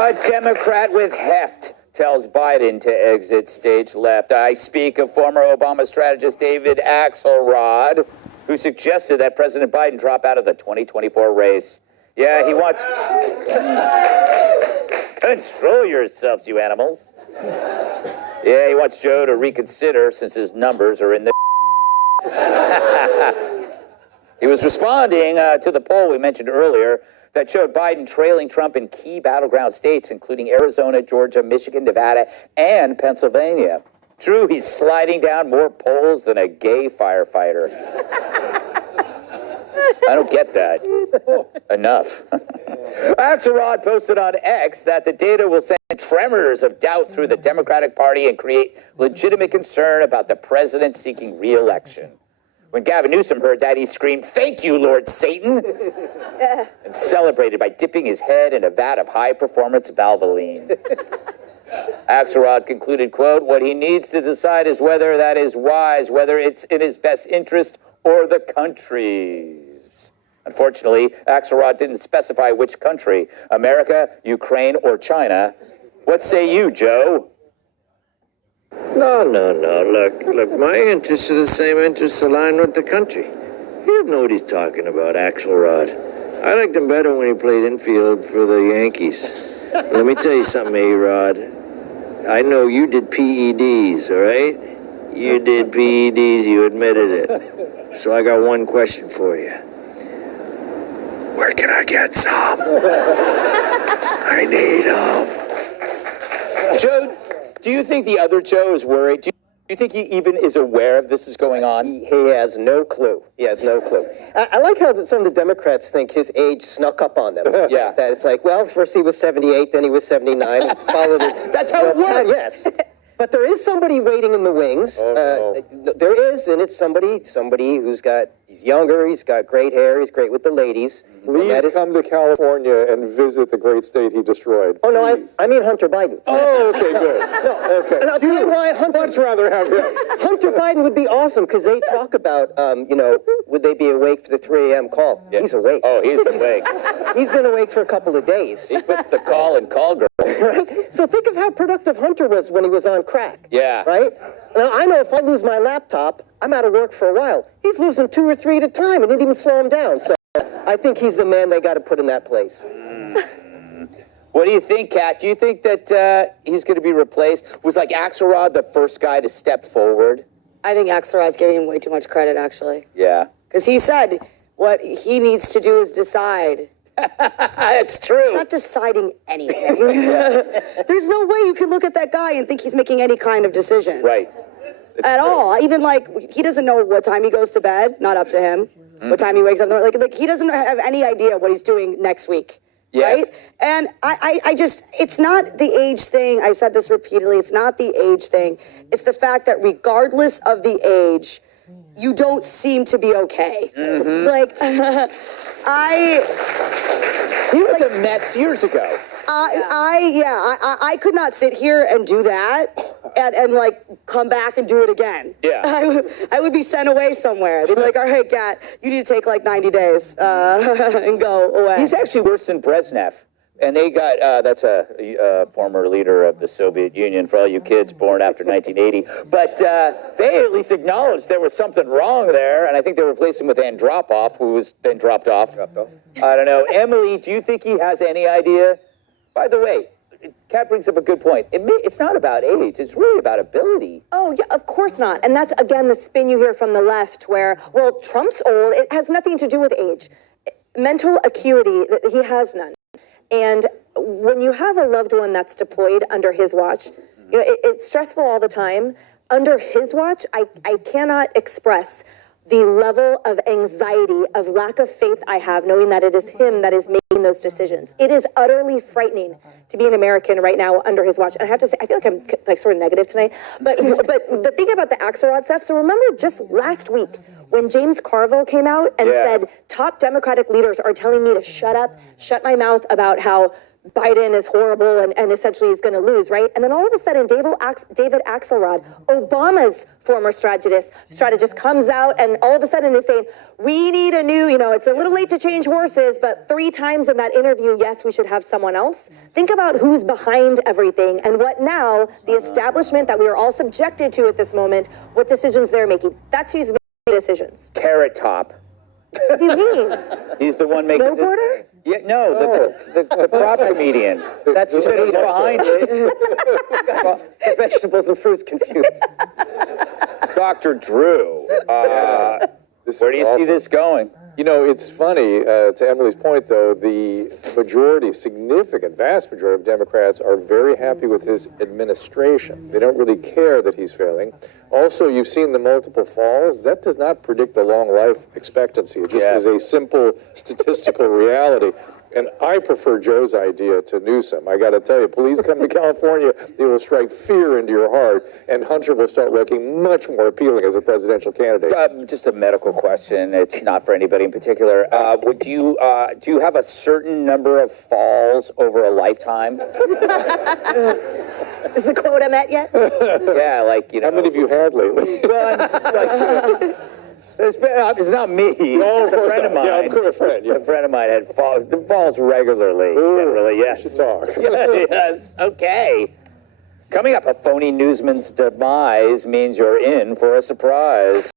A Democrat with heft tells Biden to exit stage left. I speak of former Obama strategist David Alxelrod, who suggested that President Biden drop out of the 2024 race. Yeah, he wants... Control yourselves, you animals. Yeah, he wants Joe to reconsider since his numbers are in the... He was responding to the poll we mentioned earlier that showed Biden trailing Trump in key battleground states, including Arizona, Georgia, Michigan, Nevada, and Pennsylvania. True, he's sliding down more polls than a gay firefighter. I don't get that. Enough. Alxelrod posted on X that the data will send tremors of doubt through the Democratic Party and create legitimate concern about the president seeking re-election. When Gavin Newsom heard that, he screamed, "Thank you, Lord Satan," and celebrated by dipping his head in a vat of high-performance Valvoline. Alxelrod concluded, quote, "What he needs to decide is whether that is wise, whether it's in his best interest or the country's." Unfortunately, Alxelrod didn't specify which country, America, Ukraine, or China. What say you, Joe? No. Look, my interests are the same interests aligned with the country. He doesn't know what he's talking about, Alxelrod. I liked him better when he played infield for the Yankees. Let me tell you something, A-Rod. I know you did PEDs, all right? You did PEDs, you admitted it. So I got one question for you. Where can I get some? I need them. Joe, do you think the other Joe is worried? Do you think he even is aware of this is going on? He has no clue. He has no clue. I like how some of the Democrats think his age snuck up on them. Yeah. That it's like, well, first he was 78, then he was 79. And followed it. That's how it works. Yes. But there is somebody waiting in the wings. Oh, no. There is, and it's somebody who's he's younger, he's got great hair, he's great with the ladies. Please come to California and visit the great state he destroyed. Oh, no, I mean Hunter Biden. Oh, okay, good. Okay. And I'll tell you why Much rather have him. Hunter Biden would be awesome, because they talk about, would they be awake for the 3 a.m. call? Yeah. He's awake. Oh, he's awake. He's been awake for a couple of days. He puts the call in call girl. Right? So think of how productive Hunter was when he was on crack. Yeah. Right? Now, I know if I lose my laptop, I'm out of work for a while. He's losing 2 or 3 at a time. It didn't even slow him down. So I think he's the man they got to put in that place. What do you think, Kat? Do you think that he's going to be replaced? Was like Alxelrod the first guy to step forward? I think Axelrod's giving him way too much credit, actually. Yeah. Because he said what he needs to do is decide. It's true. Not deciding anything. There's no way you can look at that guy and think he's making any kind of decision. Right. At all. Even he doesn't know what time he goes to bed. Not up to him. What time he wakes up. Like he doesn't have any idea what he's doing next week. Yes. Right? And I just, it's not the age thing. I said this repeatedly. It's not the age thing. It's the fact that regardless of the age, you don't seem to be okay. Mm-hmm. Like, he was a mess years ago. I could not sit here and do that and like come back and do it again. Yeah. I would be sent away somewhere. They'd be like, all right, Kat, you need to take like 90 days and go away. He's actually worse than Brezhnev. And they got, that's a former leader of the Soviet Union, for all you kids born after 1980. But they at least acknowledged there was something wrong there, and I think they replaced him with Andropov, who was then dropped off. I don't know. Emily, do you think he has any idea? By the way, Kat brings up a good point. It's not about age. It's really about ability. Oh, yeah, of course not. And that's, again, the spin you hear from the left where, well, Trump's old. It has nothing to do with age. Mental acuity, he has none. And when you have a loved one that's deployed under his watch, you know, it's stressful all the time. Under his watch, I cannot express the level of anxiety, of lack of faith I have, knowing that it is him that is making those decisions. It is utterly frightening to be an American right now under his watch. And I have to say, I feel like I'm like sort of negative tonight. But the thing about the Axelrod stuff, so remember just last week when James Carville came out and said, top Democratic leaders are telling me to shut up, shut my mouth about how Biden is horrible and essentially is going to lose, right? And then all of a sudden, David Alxelrod, Obama's former strategist, comes out and all of a sudden is saying, we need a new, it's a little late to change horses, but 3 times in that interview, yes, we should have someone else. Think about who's behind everything and what now the establishment that we are all subjected to at this moment, what decisions they're making. That's who's making decisions. Carrot Top. What do you mean? He's the one making Snowboarder? Yeah, no, the prop comedian. That's You said he's behind it. The vegetables and fruits confused. Dr. Drew, where do you see this going? You know, it's funny, to Emily's point, though, the majority, significant, vast majority of Democrats are very happy with his administration. They don't really care that he's failing. Also, you've seen the multiple falls. That does not predict a long life expectancy. It just is a simple statistical reality. And I prefer Joe's idea to Newsom. I got to tell you, please come to California. It will strike fear into your heart, and Hunter will start looking much more appealing as a presidential candidate. Just a medical question. It's not for anybody in particular. Do you have a certain number of falls over a lifetime? Is the quota met yet? Yeah, like, How many have you had lately? Well, I'm just like, it's not me. No, It's a friend of mine. Yeah, of course, a friend. Yeah. A friend of mine had falls regularly. Generally, yes. We should talk. Yes. Okay. Coming up, a phony newsman's demise means you're in for a surprise.